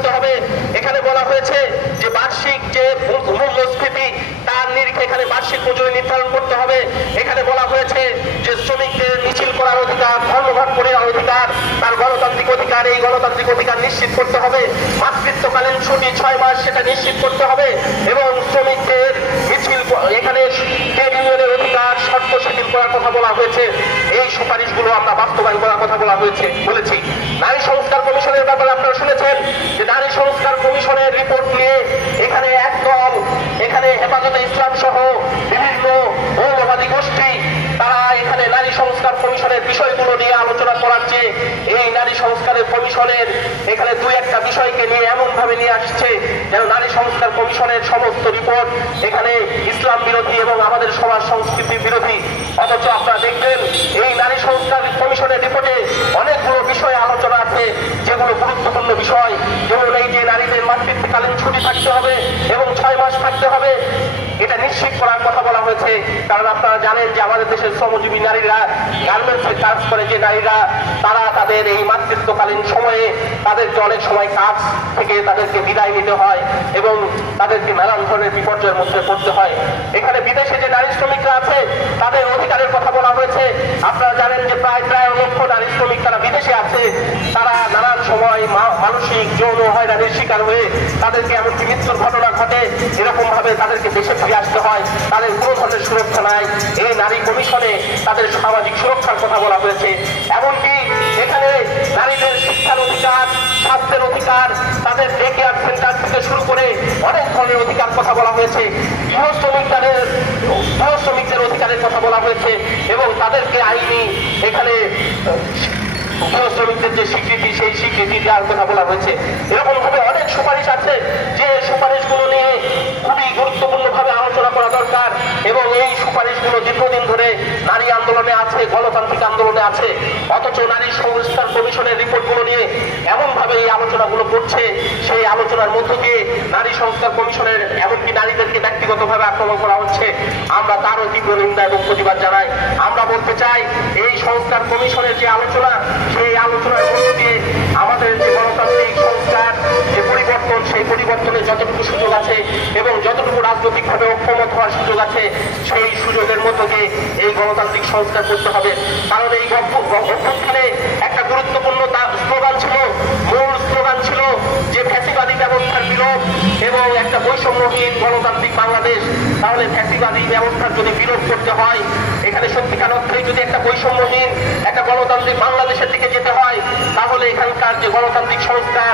করতে হবে। এখানে বলা হয়েছে যে বার্ষিক যে মূল্যস্ফীতি তার নিরিখে এখানে বার্ষিক মজুরি নির্ধারণ করতে হবে। এখানে বলা হয়েছে যে শ্রমিকদের মিছিল করার অধিকার, ধর্মঘট করার অধিকার, তার গণতান্ত্রিক অধিকার, এই গণতান্ত্রিক অধিকার নিশ্চিত করতে হবে। মাতৃত্বকালীন ছুটি ছয় মাস সেটা নিশ্চিত করতে হবে এবং শ্রমিকদের মিছিল এখানে ট্রেড ইউনিয়নের অধিকার, শর্ত শিথিল করার কথা বলা হয়েছে এই সুপারিশগুলো আমরা বাস্তবায়ন করার কথা বলা হয়েছে বলেছি নারী সংস্কার কমিশনের ব্যাপারে আপনারা শুনেছেন যে নারী সংস্কার কমিশনের রিপোর্ট নিয়ে এখানে একদল এখানে হেফাজতে ইসলাম সহ বিভিন্ন মৌলবাদী গোষ্ঠী তারা এখানে নারী সংস্কার কমিশনের বিষয়গুলো নিয়ে আলোচনা করার চেয়ে এই নারী সংস্কারের কমিশনের, এখানে দুই একটা বিষয়কে নিয়ে এমন ভাবে নিয়ে আসছে যেন নারী সংস্কার কমিশনের সমস্ত রিপোর্ট এখানে ইসলাম বিরোধী এবং আমাদের সমাজ সংস্কৃতি বিরোধী। অথচ আপনারা দেখবেন, এই নারী সংস্কার কমিশনের রিপোর্টে অনেকগুলো বিষয়ে আলোচনা আছে, যেগুলো গুরুত্বপূর্ণ বিষয়। যেমন এই যে নারীদের মাতৃত্বকালীন ছুটি থাকতে হবে এবং ছয় মাস থাকতে হবে, এটা নিশ্চিত করার কথা বলা হয়েছে। কারণ আপনারা জানেন যে আমাদের দেশের শ্রমজীবী নারীরা গার্মেন্টসে কাজ করে যে নারীরা, তারা তাদের এই মাতৃত্বকালীন তাদেরকে অনেক সময় কাজ থেকে তাদেরকে বিদায় নিতে হয় এবং তাদেরকে নানান ধরনের বিপর্যয়ের মধ্যে পড়তে হয়। এখানে বিদেশে যে নারী শ্রমিকরা আছে, তাদের অধিকারের কথা বলা হয়েছে। আপনারা জানেন যে প্রায় প্রায় লক্ষ নারী শ্রমিক তারা বিদেশে আছে। তারা নানান সময় মানসিক যৌন হয়রানির শিকার হয়ে তাদেরকে এমনকি মৃত্যুর ঘটনা ঘটে। এরকম ভাবে তাদেরকে দেশে ফিরে আসতে হয়। তাদের কোনো ধরনের সুরক্ষা নাই। এই নারী কমিশনে তাদের সামাজিক শুরু করে অনেক ধরনের অধিকার কথা বলা হয়েছে। শ্রমিকদের অধিকারের কথা বলা হয়েছে এবং তাদেরকে আইনি এখানে গৃহ শ্রমিকদের যে স্বীকৃতি, সেই স্বীকৃতি দেওয়ার কথা বলা হয়েছে। এরকম ভাবে অনেক সুপারিশ আছে যে সুপারিশগুলো নিয়ে খুবই গুরুত্বপূর্ণ ভাবে আলোচনা করা দরকার এবং এই সুপারিশগুলো দীর্ঘদিন ধরে নারী আন্দোলনে আছে, গণতান্ত্রিক আন্দোলনে আছে, অথচ নারী সংস্কার কমিশনের রিপোর্টগুলো নিয়ে এমন ভাবে এই আলোচনাগুলো করছে। সেই আলোচনার মধ্য দিয়ে সংস্কার কমিশনের এমনকি নারীদেরকে ব্যক্তিগতভাবে আক্রমণ করা হচ্ছে, আমরা তারও তীব্র নিন্দা এবং প্রতিবাদ জানাই। আমরা বলতে চাই, এই সংস্কার কমিশনের যে আলোচনা, সেই আলোচনার মধ্য দিয়ে আমাদের যে গণতান্ত্রিক সংস্কার, যে পরিবর্তন, সেই পরিবর্তনের যতটুকু সুযোগ আছে এবং যতটুকু রাজনৈতিকভাবে ঐক্যমত হওয়ার সুযোগ আছে, সেই সুযোগের মধ্য দিয়ে এই গণতান্ত্রিক সংস্কার করতে হবে। কারণ এই অভ্যু- অভ্যুত্থানে একটা গুরুত্বপূর্ণ তা- স্লোগান ছিল মূল স্লোগান ছিল যে ফ্যাসিবাদী ব্যবস্থার বিলোপ এবং একটা বৈষম্যহীন গণতান্ত্রিক বাংলাদেশ, তাহলে ফ্যাসিবাদী ব্যবস্থার যদি বিরোধ করতে হয়, এখানে সত্যিকার অর্থে যদি একটা বৈষম্যহীন, একটা গণতান্ত্রিক বাংলাদেশের দিকে যেতে হয়, তাহলে এখানকার যে গণতান্ত্রিক সংস্কার